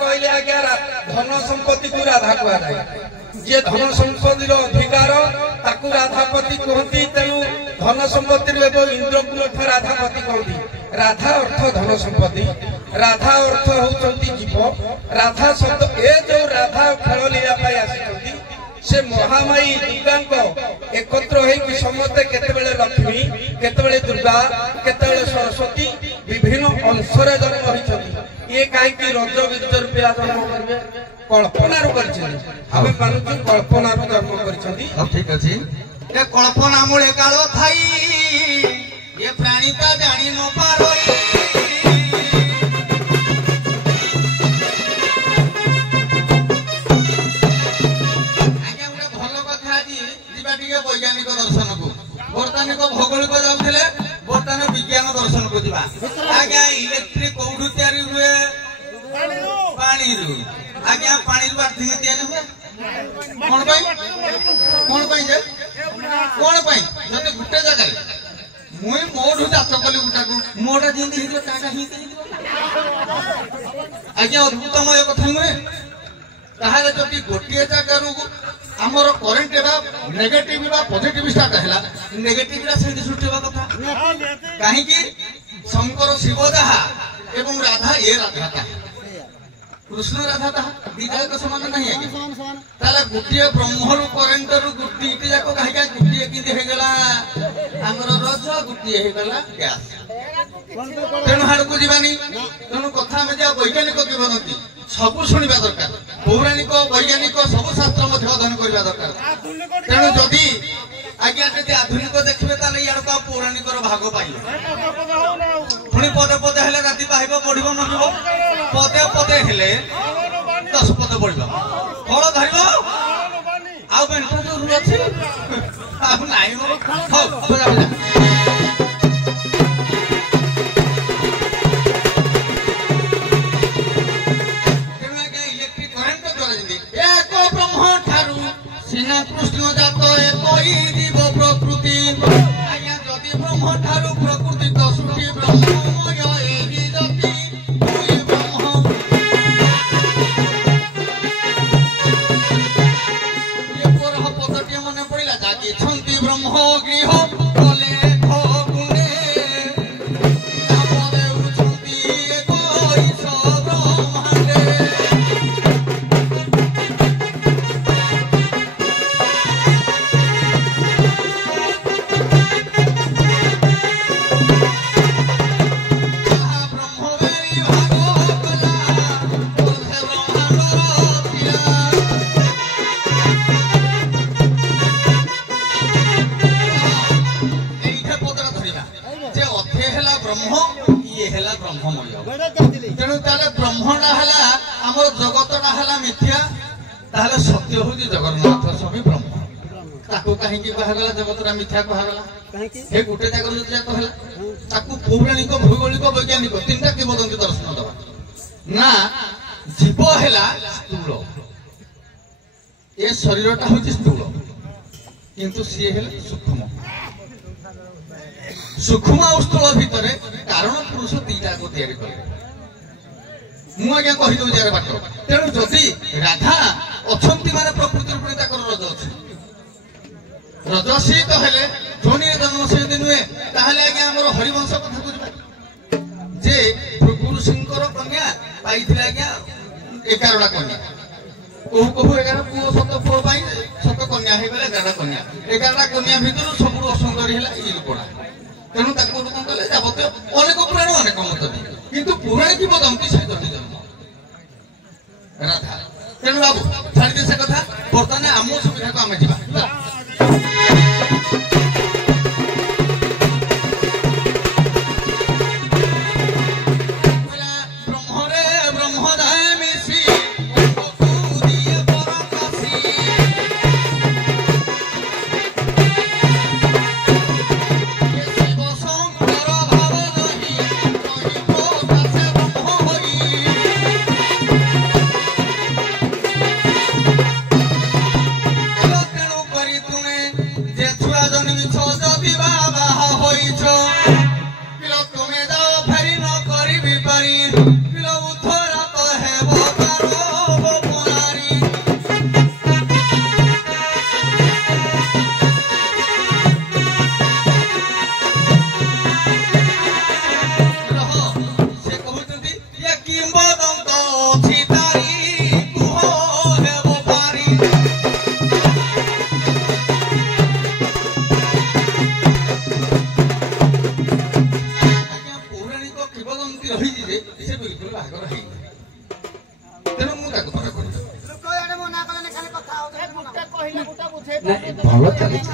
कहले आज्ञा धन संपत्ति को राधा कहुए जे धन संपत्तिर अधिकार ताकू राधापति कहती तेणु धन संपत्ति इंद्रकुल राधापति कहती राधा अर्थ धन संपत्ति राधा अर्थ होती जीव राधा शब्द ए जो राधा खेल लीला आसी से महामाई दुर्गा एकत्र होगी समस्ते केतबेले लक्ष्मी केतबेले दुर्गा केतबेले सरस्वती विभिन्न अंशर जन्म होती ये कहीं रज बीजर पिला जन्म करेंगे कल्पना आम मानुचु कल्पना जन्म कर ठीक अच्छे कल्पना मूले काल थाई ये प्राणीता जानी न पारोई वैज्ञानिक दर्शन को बर्तमान भौगोलिक जाऊे बर्तमान विज्ञान दर्शन को जा आज्ञा इलेक्ट्रिक कौटू तैयारी हुए पानी आज्ञा पानी बार्थी तैयारी हुए कौन जब गोटे जगह मुई मोठू चाष कली गोटा को मोटा जमी आज्ञा अद्भुतमय कथा नुहे ताहले जदि गोटे जगार आमर करेन्ट नेगेटिव पॉजिटिव स्टार्ट है नेगेटिव से सृष्टि होगा कथा कहीं शंकर शिव जहा एवं राधा ये राधा कृष्ण राधा ताहा दीटा समान नहीं ताले गोटे ब्रह्म रु करेन्ट रु गोटे जाक कहीं गोटे किगला आमर रज गोटे गैस तेणु हाड़ को जीवानी तेणु कथा वैज्ञानिक किंवदंती सब शुणा दरकार पौराणिक वैज्ञानिक सब शास्त्र अध्ययन करने दरकार तेणु जदि आज्ञा जब आधुनिक देखिए ताले इक पौराणिक भाग पाइल पुणी पदे पदे हेले राति पाइब बढ़ नब पदे पदे हेले 10 पद बढ़ फल धर आठ जो रू अच्छी कृष्ण जात एक जीव प्रकृति आज्ञा जदि ब्रह्म ठारू प्रकृति तो सृष्टि ब्रह्ममय एही जति दुई ब्रह्म ये परह पदटी मने पड़िला जागी छंती ब्रह्म गृह कले गुणे नामरे उछंती एक ईश ब्रह्मांडे तेणु ब्रह्मटा है आम जगतटा है मिथ्या ताहले सत्य हूँ जगन्नाथ स्वामी ब्रह्म ताकू कहीं कहगला जगतटा मिथ्या कहगला हे गोटे जगह जो कहला ताकू पौराणिक भौगोलिक वैज्ञानिक तीन किंवदंती दर्शन दवा ना जीव है स्थूल ए शरीरटा हूँ स्थूल किंतु सी है सूक्ष्म सूक्ष्म और स्थूल भितर कारण पुरुष दीटा को तैयारी करे मुझे कहीदे यार बाट तेणु जदि राधा अच्छा माने प्रकृति रूप रज अच्छे रजसी तो हेले जोनी जन्म से नुहे ताहले आज्ञा आमर हरिवंश कथा बुझा जे गुरु सिंह कन्या पाई आज्ञा 11टा कन्या कहू कहू 11 पुओ 7 पुओ पाई 7 कन्या हो गला 11टा कन्या 11टा कन्या भितर सब असुंदरी है ई लोकड़ा तेणु कौन कले जावतीय अनेक पुराण अनेक मत दिए किंतु पुराण की बदंती से जन्म राधा तेणु बाबू छाड़ी दे से कथा बर्तमान आम सुविधा को आम जा ब्रह्मरे ब्रह्म जाए मिसी दिए परकाशी पिलो तुम्हें जाओ फेरी न करी भी पारी पिलो उथरा तो है ତାକୁ ଥରେ କରିବେ। ନାଇଁ ଭଲ ଚାଲିଛି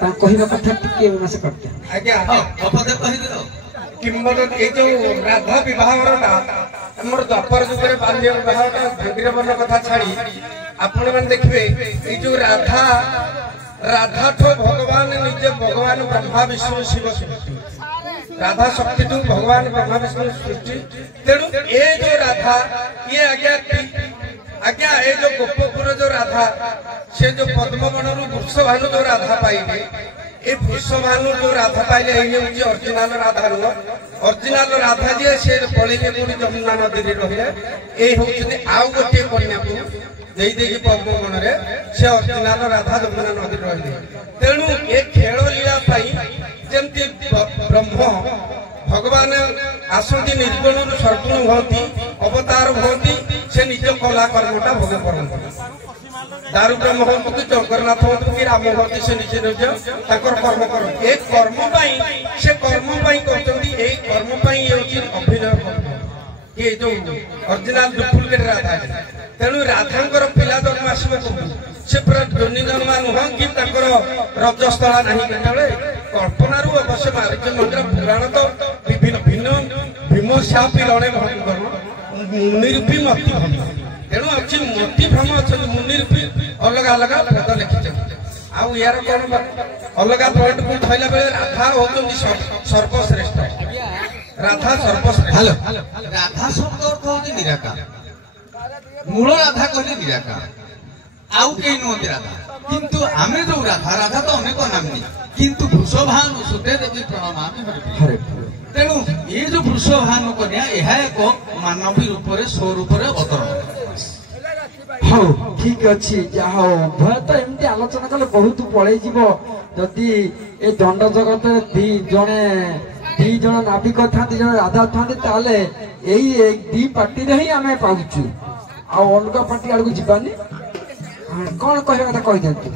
ତା କହିବା କଥା ଟିକେ ମାସ କରିଦିଅ। ଆଜ୍ଞା ଅପଦେ କହିଦିଅ। କିମ୍ବଦନ୍ତୀ ଏଇ ଯୋଉ ରାଧା ବିବାହରଟା ଆମର ଦ୍ୱାପର ଯୁଗରେ ବାଲ୍ୟ ବିବାହଟା ଭେଣ୍ଡିରବର୍ଣ୍ଣ କଥା ଛାଡି ଆପଣ ମାନେ ଦେଖିବେ ଏଇ ଯୋଉ ରାଧାଠୁ ଭଗବାନ ନିଜେ ଭଗବାନ ବ୍ରହ୍ମା ବିଷ୍ଣୁ ଶିବ ସୃଷ୍ଟି ରାଧା ଶକ୍ତିଠୁ ଭଗବାନ ବ୍ରହ୍ମା ବିଷ୍ଣୁ ସୃଷ୍ଟି। ତେଣୁ ଏ ଯୋଉ ରାଧା ଇଏ ଆଜ୍ଞା ଏ ଯୋଉ ଗୋପପୁର ଯୋଉ ରାଧା ସେ ଯୋଉ ପଦ୍ମବନରୁ ବୃଷଭାନୁ ଯୋଉ ରାଧା ପାଇଲେ ଏ ବୃଷଭାନୁ ଯୋଉ ରାଧା ପାଇଲେ ଏଇ ହେଉଛି ଅରିଜିନାଲ ରାଧା ନୁହଁ। ଅରିଜିନାଲ ରାଧା ଯିଏ ସେ ପଳେଇଲେ ପୁଣି ଯମୁନା ନଦୀରେ ରହିଲେ। ଏଇ ହଉଛନ୍ତି ଆଉ ଗୋଟିଏ କନ୍ୟାକୁ ଦେଇକି ପଦ୍ମବନରେ ସେ ଅରିଜିନାଲ ରାଧା ଯମୁନା ନଦୀରେ ରହିଲେ। ତେଣୁ ଏ ଖେଳ ଲୀଳା ପାଇଁ ଯେମିତି ବ୍ରହ୍ମ ଭଗବାନ ଆସନ୍ତି ନିର୍ଗୁଣରୁ ସର୍ଗୁଣ ହୁଅନ୍ତି ଅବତାର ହୁଅନ୍ତି ସେ ନିଜ କଲା କର୍ମଟା ଭୋଗ କରନ୍ତି। ଦାରୁ ବ୍ରହ୍ମ ହୁଅନ୍ତୁ କି ଜଗନ୍ନାଥ ହୁଅନ୍ତୁ କି ରାମ ହୁଅନ୍ତି ସେ ନିଜେ ନିଜ ତାଙ୍କର କର୍ମ କରନ୍ତି। ଏ କର୍ମ ପାଇଁ ସେ କର୍ମ ପାଇଁ କହୁଛନ୍ତି ଏଇ କର୍ମ ପାଇଁ ହେଉଛି ଅଭିନୟ କି ଏଇ ଯୋଉ ଅରିଜିନାଲ ଡୁପ୍ଲିକେଟ ରାଧା। ତେଣୁ ରାଧାଙ୍କର ପିଲା ଜନ୍ମ ଆସିବ କୋଉଠୁ ସେ ପୁରା ଜନ୍ମି ଜନ୍ମା ନୁହଁ କି ତାଙ୍କର ରଜସ୍ଥଳା ନାହିଁ କେତେବେଳେ କଳ୍ପନାରୁ ଅବଶ୍ୟ ମାରିଚ ମନ୍ଦିର ପୁରାଣ ତ ବିଭିନ୍ନ ଭିନ୍ନ ଭୀମଶାପି ରଣେ ଭଙ୍କର ମୁନିରୂପୀ ମତି ଭ୍ରମ। ତେଣୁ ଅଛି ମତି ଭ୍ରମ ଅଛନ୍ତି ମୁନିରୂପୀ ଅଲଗା ଅଲଗା ପଦ ଲେଖିଛନ୍ତି। ଆଉ ୟାର କଣ ଅଲଗା ପଏଣ୍ଟକୁ ଧଇଲା ବେଳେ ରାଧା ହଉଛନ୍ତି ସର୍ବଶ୍ରେଷ୍ଠ। ରାଧା ସର୍ବଶ୍ରେଷ୍ଠ। ରାଧା ଶବ୍ଦ ଅର୍ଥ ହଉଛି ନିରାକାର। ମୂଳ ରାଧା କହିଲେ ନିରାକାର ଆଉ କେହି ନୁହନ୍ତି ରାଧା। କିନ୍ତୁ ଆମେ ଯୋଉ ରାଧା ତ ଅନେକ ନାମୀ କିନ୍ତୁ ବୃଷଭାନୁ ସୁତେ ଦେବୀ ପ୍ରଣମାମି ହରେ। ତେଣୁ ଏ ଯୋଉ ବୃଷଭାନୁ କନ୍ୟା ଏହା ଏକ ମାନବୀ ରୂପରେ ସ୍ୱରୂପରେ ଅବତରଣ। ହଉ ଠିକ ଅଛି ଯାହା ହଉ ଉଭୟ ତ ଏମିତି ଆଲୋଚନା କଲେ ବହୁତ ପଳେଇ ଯିବ। ଯଦି ଏ ଦଣ୍ଡ ଜଗତରେ ଦି ଜଣ ନାବିକ ଥାନ୍ତି ଜଣେ ରାଧା ଥାନ୍ତି ତାହେଲେ ଏଇ ଦି ପାର୍ଟିରେ ହିଁ ଆମେ ପାଉଛୁ ଆଉ ଅଲଗା ପାର୍ଟି ଆଡକୁ ଯିବାନି। କଣ କହିବା କଥା କହିଦିଅନ୍ତୁ।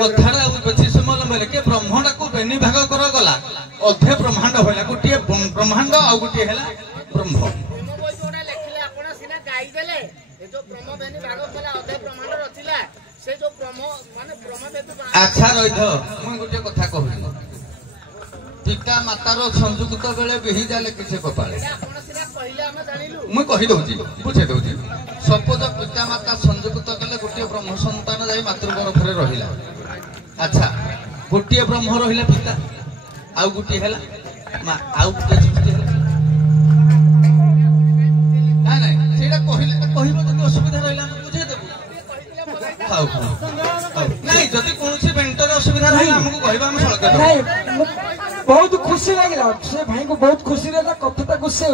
କଥାଟା ବୁଝି ସମୟ କେ ବ୍ରହ୍ମଟାକୁ ବେନି ଭାଗ କରାଗଲା ଅଧେ ବ୍ରହ୍ମାଣ୍ଡ ହେଲା ଗୋଟିଏ ବ୍ରହ୍ମାଣ୍ଡ ଆଉ ଗୋଟିଏ ହେଲା ବ୍ରହ୍ମ। ଆଚ୍ଛା ରହିଥ ମୁଁ ଗୋଟିଏ କଥା କହୁଛି ପିତା ମାତାର ସଂଯୁକ୍ତ ବେଳେ ବିହି ଯାଲେ କିଛି କପାଳେ ମୁଁ କହିଦଉଛି ବୁଝେଇ ଦଉଛି। ସପୋଜ ପିତା ମାତା ସଂଯୁକ୍ତ କଲେ ଗୋଟିଏ ବ୍ରହ୍ମ ସନ୍ତାନ ଯାଇ ମାତୃଗର୍ଭରେ ରହିଲା। ଆଚ୍ଛା ଗୋଟିଏ ବ୍ରହ୍ମ ରହିଲା ପିତା ଆଉ ଗୋଟିଏ ହେଲା ମା ଆଉ ଗୋଟିଏ ସୃଷ୍ଟି ହେଲା। ନାଇଁ ନାଇଁ ସେଇଟା କହିବ ଯଦି ଅସୁବିଧା ରହିଲା ଆମେ ବୁଝେଇଦେବୁ। ହଉ ନାଇଁ ଯଦି କୌଣସି ବେଣ୍ଟରେ ଅସୁବିଧା ରହିଲା ଆମକୁ କହିବା ଆମେ ସଳଖ ବହୁତ ଖୁସି ଲାଗିଲା ସେ ଭାଇଙ୍କୁ ବହୁତ ଖୁସି ଲାଗିଲା କଥାଟାକୁ ସେ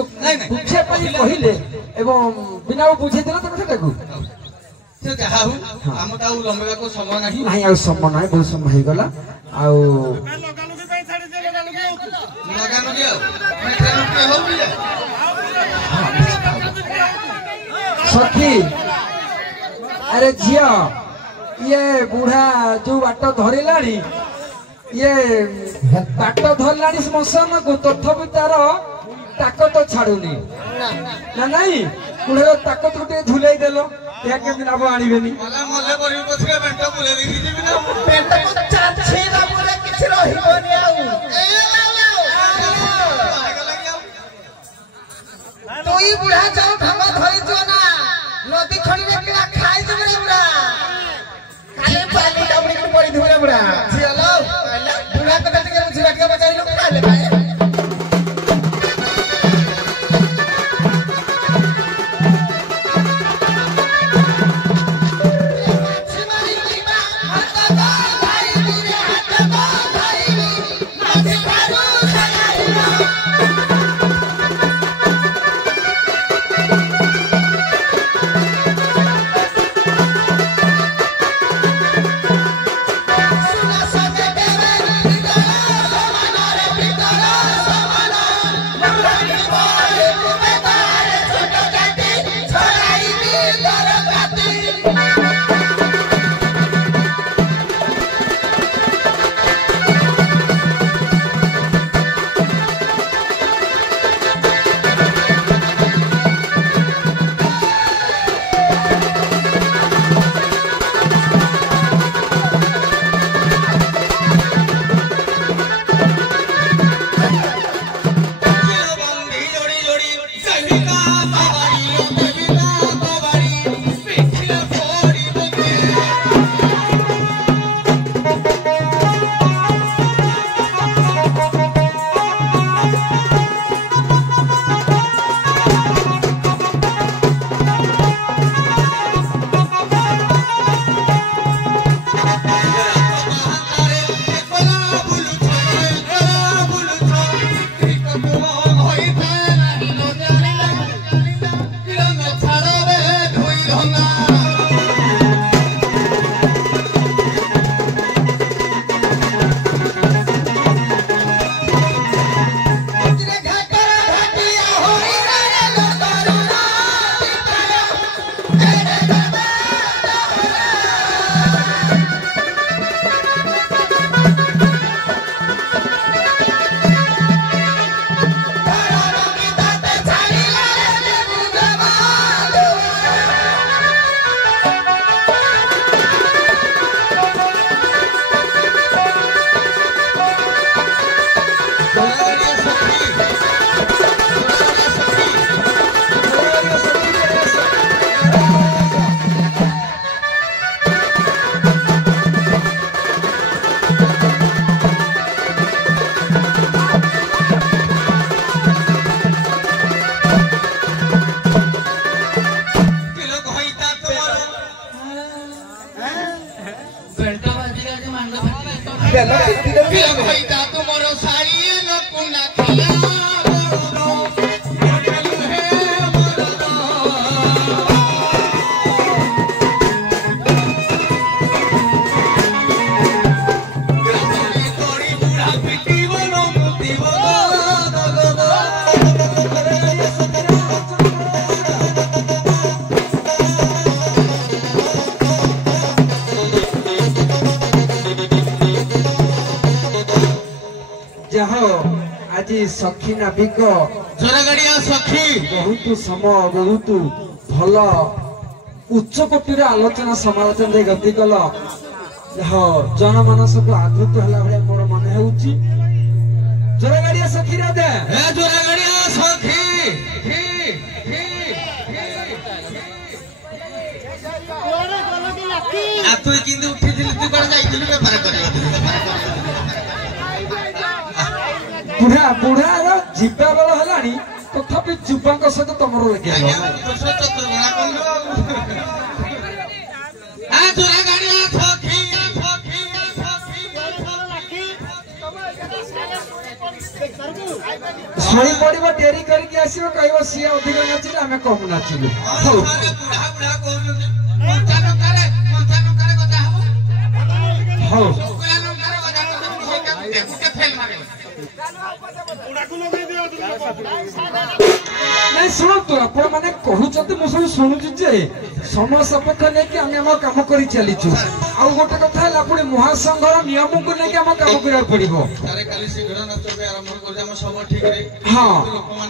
ବୁଝିବା ପାଇଁ କହିଲେ ଏବଂ ବିନା ବୁଝେଇଦେଲା ତା କଥାଟାକୁ। ସେ ଯାହା ହଉ ଆମ ତ ଆଉ ଲମ୍ବେଇବାକୁ ସମୟ ନାହିଁ। ନାହିଁ ଆଉ ସମୟ ନାହିଁ ବହୁତ ସମୟ ହେଇଗଲା। ଆଉ ସଖୀ ଆରେ ଝିଅ ଇଏ ବୁଢା ଯୋଉ ବାଟ ଧରିଲାଣି ଇଏ ବାଟ ଧରିଲାଣି ଶ୍ମଶାନକୁ ତଥାପି ତାର ତାକତ ଛାଡୁନି ନା ନାଇଁ। ବୁଢାର ତାକତକୁ ଟିକେ ଝୁଲେଇ ଦେଲ ଏହା କେମିତି ଲାଭ ଆଣିବେନି। তুই বুড়া যাও ভাঙ ধরিছ না নদী খড়িরে কিনা খাইছ রে বুড়া কালে পালি ডাবড়ি করে পড়ি ধরে বুড়া ঝিয়ালো বুড়া কথা থেকে বুঝিবা কে বাজাইলো কালে ভাই হাত खैता तुमर साड़ी लकुना खिया आज सखी नाविक जोरागाड़िया सखी बहुत समय बहुत भल उच्च कोटीर आलोचना समालोचना गति कल जनमानस को आदृत है भाई मोर मन हो जोरागाड़िया सखी राधे जोरागाड़िया सखी तु किंतु उठी तु कौन जाइलु बेपार करबा बुढ़ा बुढ़ा जीवा बेल है तथापि जुवा सहित तुम लगे शुणी पड़ डेरी करके आसो कह सी अधिक नाचिले आम कम नाचिलु नहीं शुणु आपण मैंने कहते मुझे शुणुची समय सपेक्ष नहीं कि आम कम कर चलीचु आउ गोटे कथा है पुणी महासंघर नियम को लेकिन आम कम करा पड़ो हाँ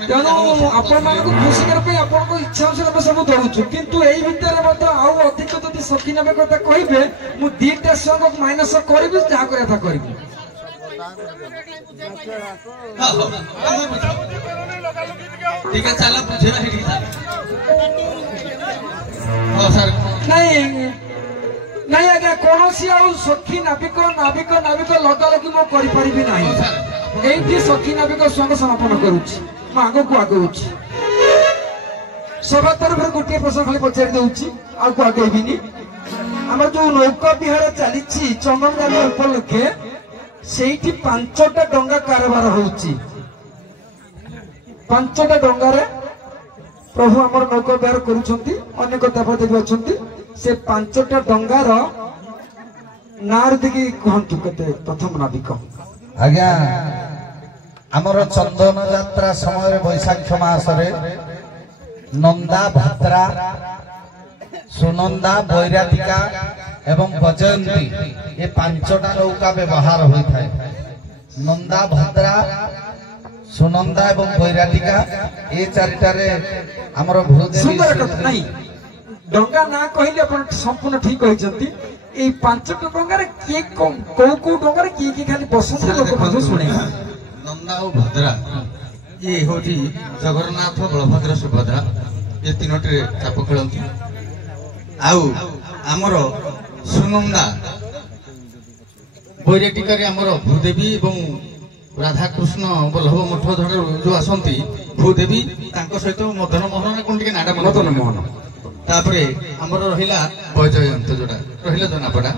तेणु आपण मान खुशी करने आपण इच्छा अनुसार सब दौचु किंतु यही भितर आउ अधिक जब सखी नबे कथा कहे मुझे दीटा संग माइनस करी जहाँ करा करी ठीक है चलो बुझे नहीं नहीं आज्ञा कौन सखी नाविक नाविक नाविक लगा लगी मो करी ना ये सखी नाविक स्वंग समापन करुच्ची आग को आगे सभा तरफ गोटे प्रश्न खाली पचारि दूची आगे आगे आम जो नौका विहार चली चंदन गाड़ी उपलक्षे से 5टा डंगा कारबार होउची 5टा डंगार प्रभु आमर नौका विहार करुछंती अनेक देवदेवी अछंती से 5टा डंगार नार देखि कहंतु केते प्रथम नाविक आज्ञा आमर चंदन यात्रा समय बैशाख मासरे नंदा भद्रा सुनंदा बैरातिका एवं गजयंती ये 5टा नौका व्यवहार होता है नंदा भद्रा सुनंदा एवं बैरातिका ये 4टारे हमर भूदेवी नहीं डंगा ना कहले अपन संपूर्ण ठीक कहचंती ए 5टा डंगार के को डंगार की खाली बसंत लोक मधु सुने नंदा और भद्रा ये होती जगन्नाथ बलभद्र सुभद्रा ये 3टे चाप खेलती आउ आमर सुनंदा बैराटिकार आमर भूदेवी एवं राधाकृष्ण बल्लभ मठ जो आसती भूदेवी सहित मदन मोहन कौन टे नाटा मदन मोहन तापरे आमर रहिला वैजयंत जोड़ा रहिला जनापड़ा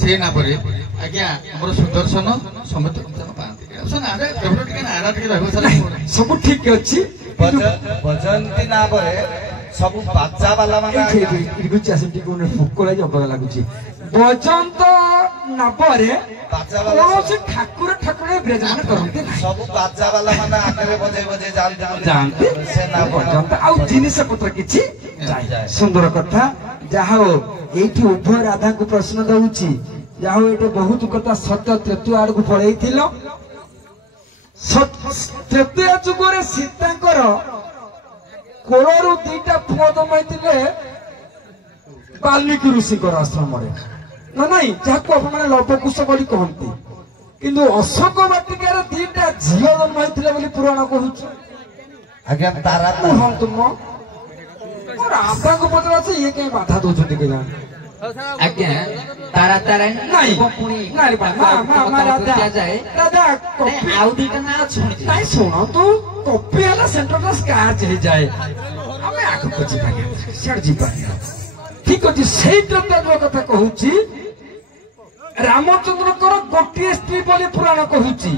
से नापरे आज्ञा आमर सुदर्शन समेत सब ठीक अच्छी बजंती ना परे सब बाजा वाला माने बजंत नापरे ठाकुर ठाकुर विराजमान करते सब बाजा वाला माने आगे बजे बजे जानते से ना बजंत आउ जिनिस पत्र किछि सुंदर कथा जाहो एठी उभय राधा को प्रश्न दउछि जाहो एटे बहुत कथा सत्य त्रेतु आड़ को पळैथिलो तृतीय जुगरे सीतांकर कोलरू 2टा पुଅ जमाइथिले वाल्मीकि ऋषिकर आश्रम ना नहीं जहां आप लवकुश बोली कहती किंतु अशोक वाटिकार 2टा झील जमाइथिले बोली पुराण कहूछ आज्ञा तारा हम तुम राधा को पचरा से ये कहीं बाधा दउछथि के जान आज्ञा तारा तारा नहीं नहीं मामा राधा राधा आउ 2टा ना सुनि नहीं सुनो तो कॉपी वाला सेंटर का स्क्रैच हो जाए हमें आगे को जीवा सियाड़ जीवा ठीक अछि सेही तत्व कथा कहूची रामचंद्र गोटे स्त्री बोली पुराण कहूची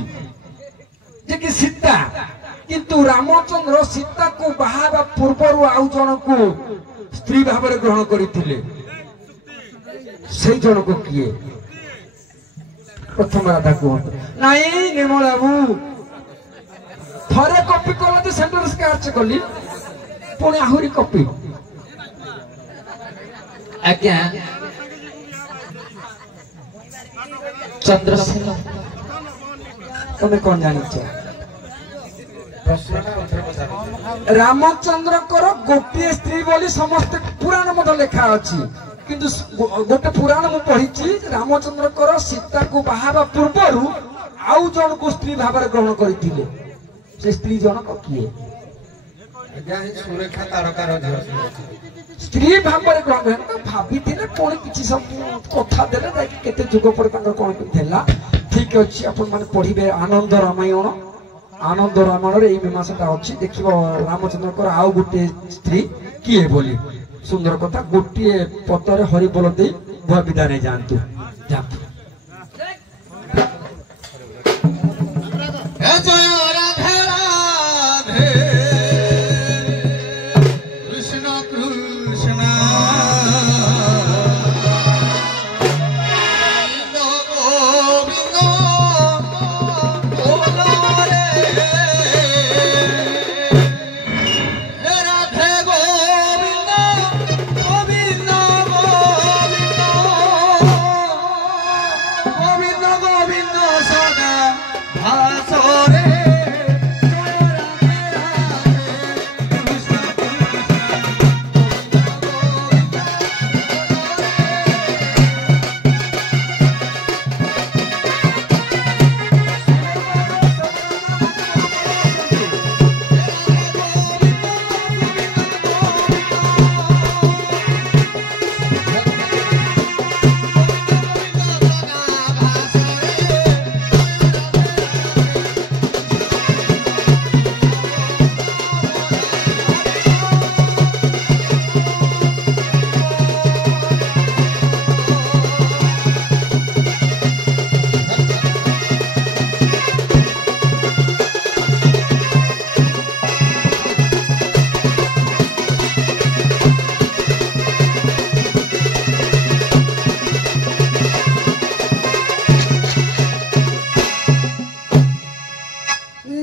जे कि सीता किंतु रामचंद्र सीता को बाहा पूर्व आउ जन को स्त्री भाव ग्रहण करते से जन को किए प्रथम राधा कहतु नाई निर्मल बाबू थरे कॉपी कल सेंटेंस काच कली पुणी आहुरी कॉपी आज्ञा चंद्रसेन तुम्हें कौन जानी रामचंद्र गोटे स्त्री बोली समस्त पुराण मत लेखा अच्छी किंतु गोटे पुराण मु पढ़ी रामचंद्र सीता को बाहा पूर्व आउ जन को स्त्री भाव ग्रहण करते से स्त्री जनक किए सुरेखा तारकार स्त्री भाव ग्रहण भाभी पुणी किसी सब कथा देले केते जुग पर कौन थिला ठीक अच्छी अपन माने पढ़िबे आनंद रामायण मीमांसा अच्छी देख रामचंद्र आउ गोटे स्त्री किए बोली सुंदर कथा गोटे पदरे हरि बोल दे भय विदा नहीं जानतु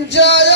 जय